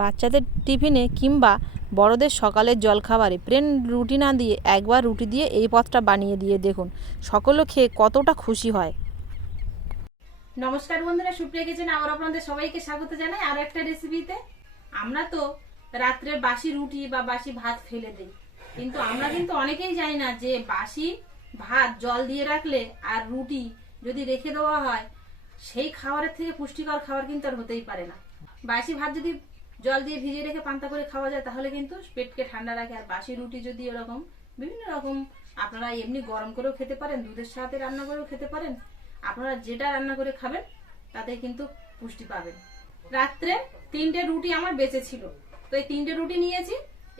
বাচ্চাদের টিফিনে কিংবা বড়দের সকালের জলখাবারে প্লেন রুটি না দিয়ে একবার রুটি দিয়ে এই পদটা বানিয়ে দিয়ে দেখুন, সকলে খেয়ে কতটা খুশি হয়। নমস্কার বন্ধুরা, সুপ্রিয়া কিচেনে আবার আপনাদের সবাইকে স্বাগত জানাই আর একটা রেসিপিতে। আমরা তো রাত্রে বাসি রুটি বা বাসি ভাত ফেলে দিই, কিন্তু আমরা কিন্তু অনেকেই জানি না যে বাসি ভাত জল দিয়ে রাখলে আর রুটি যদি রেখে দেওয়া হয় সেই খাবারের থেকে পুষ্টিকর খাবার কিন্তু আর হতেই পারে না। বাসি ভাত যদি জল দিয়ে ভিজিয়ে রেখে পান্তা করে খাওয়া যায় তাহলে কিন্তু পেটকে ঠান্ডা রাখে। আর বাসি রুটি যদি এরকম বিভিন্ন রকম আপনারা এমনি গরম করেও খেতে পারেন, দুধের সাথে রান্না করেও খেতে পারেন, আপনারা যেটা রান্না করে খাবেন তাতে কিন্তু পুষ্টি পাবেন। রাত্রে 3টে রুটি আমার বেঁচে ছিল, তো এই 3টে রুটি নিয়েছি।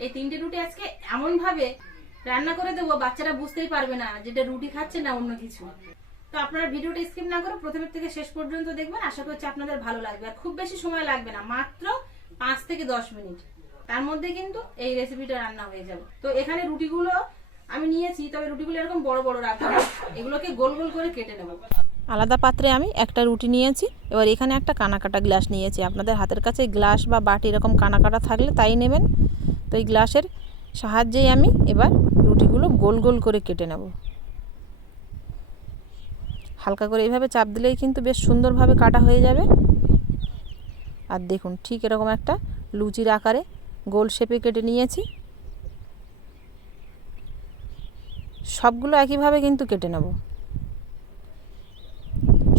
এই 3টে রুটি আজকে এমন ভাবে রান্না করে দেবো বাচ্চারা বুঝতেই পারবে না যেটা রুটি খাচ্ছে না অন্য কিছু। তো আপনারা ভিডিওটা স্কিপ না করে প্রথমের থেকে শেষ পর্যন্ত দেখবেন, আশা করছি আপনাদের ভালো লাগবে। আর খুব বেশি সময় লাগবে না, মাত্র 5 থেকে 10 মিনিট, তার মধ্যে কিন্তু এই রেসিপিটা রান্না হয়ে যাবে। তো এখানে রুটিগুলো আমি নিয়েছি, তবে রুটিগুলো এরকম বড় বড় রাখবো, এগুলোকে গোল গোল করে কেটে নেব। আলাদা পাত্রে আমি একটা রুটি নিয়েছি। এবার এখানে একটা কানাকাটা গ্লাস নিয়েছি। আপনাদের হাতের কাছে গ্লাস বা বাটি এরকম কানাকাটা থাকলে তাই নেবেন। তো এই গ্লাসের সাহায্যেই আমি এবার রুটিগুলো গোল গোল করে কেটে নেব। হালকা করে এইভাবে চাপ দিলেই কিন্তু বেশ সুন্দরভাবে কাটা হয়ে যাবে। আর দেখুন, ঠিক এরকম একটা লুচির আকারে গোল শেপে কেটে নিয়েছি। সবগুলো একইভাবে কিন্তু কেটে নেব।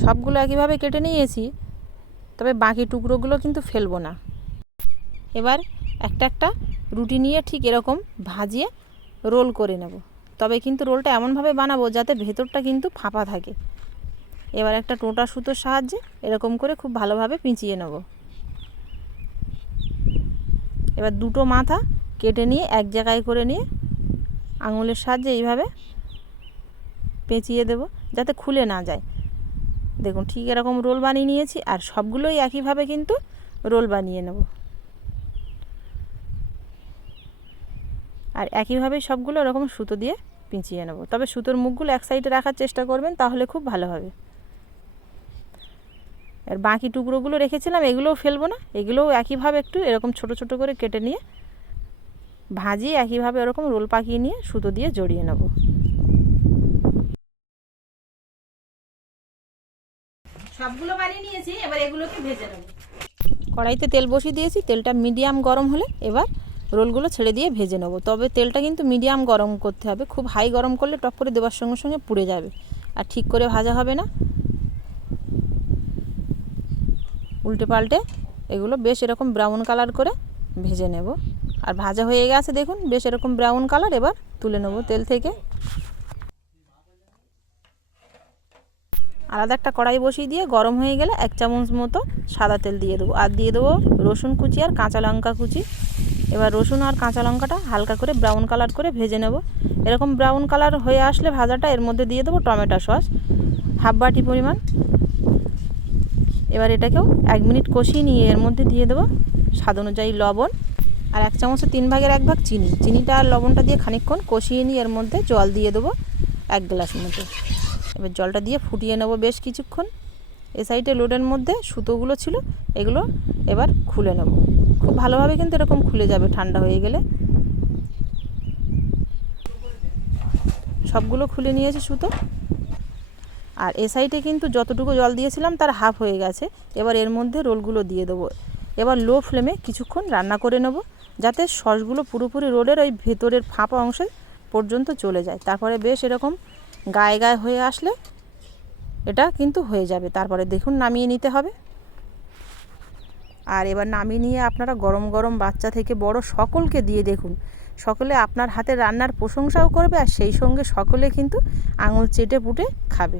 সবগুলো একইভাবে কেটে নিয়েছি, তবে বাকি টুকরোগুলো কিন্তু ফেলবো না। এবার একটা একটা রুটি নিয়ে ঠিক এরকম ভাজিয়ে রোল করে নেব। তবে কিন্তু রোলটা এমনভাবে বানাবো যাতে ভেতরটা কিন্তু ফাঁপা থাকে। এবার একটা টোটা সুতোর সাহায্যে এরকম করে খুব ভালোভাবে পেঁচিয়ে নেব। এবার দুটো মাথা কেটে নিয়ে এক জায়গায় করে নিয়ে আঙুলের সাহায্যে এইভাবে পেঁচিয়ে দেব যাতে খুলে না যায়। দেখুন, ঠিক এরকম রোল বানিয়ে নিয়েছি। আর সবগুলোই একইভাবে কিন্তু রোল বানিয়ে নেব। আর একইভাবে সবগুলো এরকম সুতো দিয়ে পেঁচিয়ে নেব। তবে সুতোর মুখগুলো এক সাইডে রাখার চেষ্টা করবেন, তাহলে খুব ভালো হবে। আর বাকি টুকরোগুলো রেখেছিলাম, এগুলোও ফেলবো না। এগুলোও একইভাবে একটু এরকম ছোট ছোট করে কেটে নিয়ে ভাজিয়ে একইভাবে এরকম রোল পাকিয়ে নিয়ে সুতো দিয়ে জড়িয়ে নেব। সবগুলো বানিয়ে নিয়েছি, এবার এগুলোকে ভেজে নেব। কড়াইতে তেল বসিয়ে দিয়েছি। তেলটা মিডিয়াম গরম হলে এবার রোলগুলো ছেড়ে দিয়ে ভেজে নেব। তবে তেলটা কিন্তু মিডিয়াম গরম করতে হবে, খুব হাই গরম করলে টপ করে দেওয়ার সঙ্গে সঙ্গে পুড়ে যাবে আর ঠিক করে ভাজা হবে না। উল্টে পাল্টে এগুলো বেশ এরকম ব্রাউন কালার করে ভেজে নেব। আর ভাজা হয়ে গেছে দেখুন, বেশ এরকম ব্রাউন কালার। এবার তুলে নেব তেল থেকে। আলাদা একটা কড়াই বসিয়ে দিয়ে গরম হয়ে গেলে 1 চামচ মতো সাদা তেল দিয়ে দেবো। আর দিয়ে দেবো রসুন কুচি আর কাঁচা লঙ্কা কুচি। এবার রসুন আর কাঁচা লঙ্কাটা হালকা করে ব্রাউন কালার করে ভেজে নেব। এরকম ব্রাউন কালার হয়ে আসলে ভাজাটা, এর মধ্যে দিয়ে দেবো টমেটো সস হাফ বাটি পরিমাণ। এবার এটাকেও 1 মিনিট কষিয়ে নিয়ে এর মধ্যে দিয়ে দেবো স্বাদ অনুযায়ী লবণ আর 1 চামচের 3/1 ভাগ চিনি। চিনিটা আর লবণটা দিয়ে খানিকক্ষণ কষিয়ে নিয়ে এর মধ্যে জল দিয়ে দেবো 1 গ্লাস মতো। এবার জলটা দিয়ে ফুটিয়ে নেব বেশ কিছুক্ষণ। এ সাইডে লোডের মধ্যে সুতোগুলো ছিল, এগুলো এবার খুলে নেব। খুব ভালোভাবে কিন্তু এরকম খুলে যাবে ঠান্ডা হয়ে গেলে। সবগুলো খুলে নিয়েছি সুতো। আর এ সাইডে কিন্তু যতটুকু জল দিয়েছিলাম তার হাফ হয়ে গেছে। এবার এর মধ্যে রোলগুলো দিয়ে দেবো। এবার লো ফ্লেমে কিছুক্ষণ রান্না করে নেব যাতে সসগুলো পুরোপুরি রোলের ওই ভেতরের ফাঁপা অংশে পর্যন্ত চলে যায়। তারপরে বেশ এরকম গায়ে গায়ে হয়ে আসলে এটা কিন্তু হয়ে যাবে। তারপরে দেখুন নামিয়ে নিতে হবে। আর এবার নামিয়ে নিয়ে আপনারা গরম গরম বাচ্চা থেকে বড় সকলকে দিয়ে দেখুন, সকলে আপনার হাতের রান্নার প্রশংসাও করবে আর সেই সঙ্গে সকলে কিন্তু আঙুল চেটে পুটে খাবে।